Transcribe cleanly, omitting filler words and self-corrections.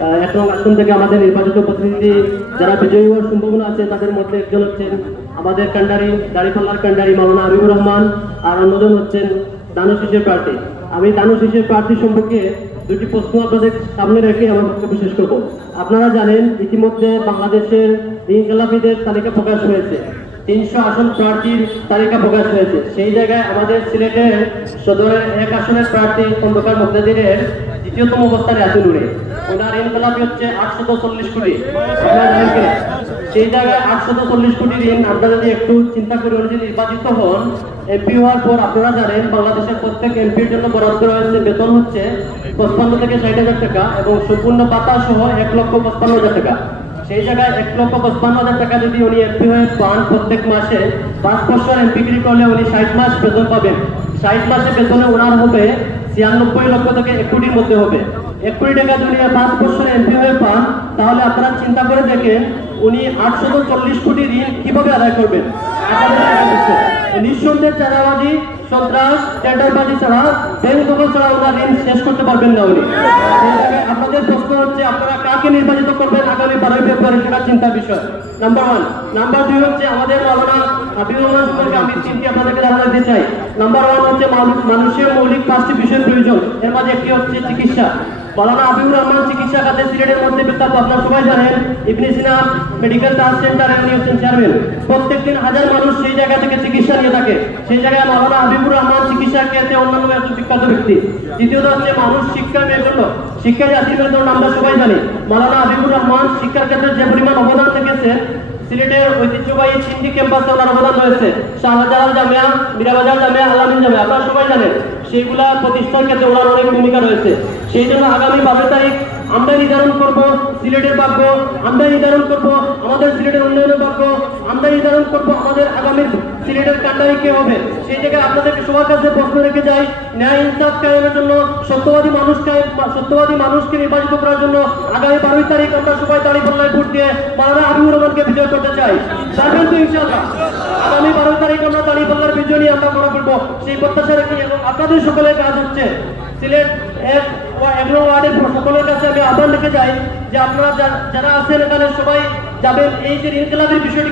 ১ নং আসন থেকে আমাদের নির্বাচিত প্রতিনিধি যারা বিজয়ী হওয়ার সম্ভাবনা আছে তাদের মধ্যে একজন হচ্ছেন আমাদের কান্ডারি দাঁড়িপাল্লার কান্ডারি মাওলানা হাবিবুর রহমান, আর অন্যজন হচ্ছেন দানু শীষের প্রার্থী। আমি দানু শীষের প্রার্থী সম্পর্কে দুটি প্রশ্ন আপনাদের সামনে রেখে আমার বক্তব্য শেষ করব। আপনারা জানেন ইতিমধ্যে বাংলাদেশের ইনকিলাবিদের তালিকা প্রকাশ হয়েছে, 300 আসন প্রার্থীর তালিকা প্রকাশ হয়েছে। সেই জায়গায় আমাদের সিলেটের সদরের 1 আসনের প্রার্থী খন্দকার মুক্তিদিনের দ্বিতীয়তম অবস্থানে আছেন। ওনার ইনকিলাবি হচ্ছে 840 কোটি। আপনারা জানেন কিনা? সেই জায়গায় 840 কোটি ঋণ আমরা যদি একটু চিন্তা করি, উনি যদি নির্বাচিত হন, এমপি হওয়ার পর আপনারা জানেন বাংলাদেশের প্রত্যেক এমপির জন্য বরাদ্দ রয়েছে বেতন হচ্ছে 55 থেকে 60,000 টাকা এবং সম্পূর্ণ ভাতা সহ 1,55,000 টাকা। সেই জায়গায় 1,55,000 টাকা যদি উনি এমপি হয়ে পান প্রত্যেক মাসে, 5 বছর এমপিগিরি করলে উনি 60 মাস বেতন পাবেন। 60 মাসে বেতনে ওনার হবে 96 লক্ষ থেকে 1 কোটির মধ্যে হবে। 1 কোটি টাকা যদি 5 বছর এমপি হয়ে পান, তাহলে আপনারা চিন্তা করে দেখেন উনি 840 কোটি ঋণ কিভাবে আদায় করবেন। নিঃসন্দেহে চাঁদাবাজি, সন্ত্রাস, টেন্ডারবাজি ছাড়া, ব্যাংক দখল ছাড়া ওনার ঋণ শেষ করতে পারবেন না উনি। আপনাদের প্রশ্ন হচ্ছে আপনারা কাকে নির্বাচিত করবেন আগামী 12 ফেব্রুয়ারি, সেটা চিন্তার বিষয়। নাম্বার 1। নাম্বার 2 হচ্ছে আমাদের মাওলানা হাবিবুর রহমান সম্পর্কে আমি 3টি আপনাদেরকে ধারণা দিতে চাই। নাম্বার 1 হচ্ছে মানুষের মৌলিক 5টি বিষয়ের প্রয়োজন, এর মাঝে একটি হচ্ছে চিকিৎসা। মাওলানা হাবিবুর রহমান চিকিৎসা খাতে সিলেটের মধ্যে বিখ্যাত, আপনারা সবাই জানেন। ইবনে সিনা মেডিকেল ট্রাস্ট সেন্টারে উনি হচ্ছেন চেয়ারম্যান। প্রত্যেকদিন হাজার মানুষ সেই জায়গা থেকে চিকিৎসা নিয়ে থাকে। সেই জায়গায় মাওলানা হাবিবুর রহমান চিকিৎসা ক্ষেত্রে অন্যান্য একজন বিখ্যাত ব্যক্তি। দ্বিতীয়ত হচ্ছে মানুষ শিক্ষা মেরুদণ্ড, শিক্ষায় জাতির মেরুদণ্ড আমরা সবাই জানি। মাওলানা হাবিবুর রহমান শিক্ষার ক্ষেত্রে যে পরিমাণ অবদান রেখেছে, সিলেটের ঐতিহ্যবাহী 3টি ক্যাম্পাসে ওনার অবদান রয়েছে, শাহজালাল জামিয়া, মীরাবাজার জামিয়া, আলামিন জামিয়া, আপনারা সবাই জানেন। সেইগুলা প্রতিষ্ঠার ক্ষেত্রে ওনার অনেক ভূমিকা রয়েছে। সেই জন্য আগামী 12 তারিখ আমরা নির্ধারণ করব সিলেটের ভাগ্য, আমরা নির্ধারণ করব আমাদের সিলেটের উন্নয়নের ভাগ্য, আমরা নির্ধারণ করব আমাদের আগামীর সিলেটের কান্ডারি কে হবে। সেই জায়গায় আপনাদেরকে সবার কাছে প্রশ্ন রেখে যাই, ন্যায় ইনসাফ কায়েমের জন্য, সত্যবাদী মানুষকে নির্বাচিত করার জন্য আগামী 12 তারিখ আমরা সবাই দাঁড়িপাল্লায় ভোট দিয়ে মাওলানা হাবিবুর রহমানকে বিজয় করতে চাই। পারবেন তো ইনশাআল্লাহ? আগামী 12 তারিখ আমরা দাঁড়িপাল্লার বিজয় নিয়ে আমরা গড়ে তুলবো, সেই প্রত্যাশা রেখে। এবং আপনাদের সকলের কাজ হচ্ছে সিলেট 1 নং ওয়ার্ডের সকলের কাছে আমি আহ্বান রেখে যাই যে আপনারা যারা আছেন এখানে সবাই যাবেন, এই যে ইনকিলাবের বিষয়টি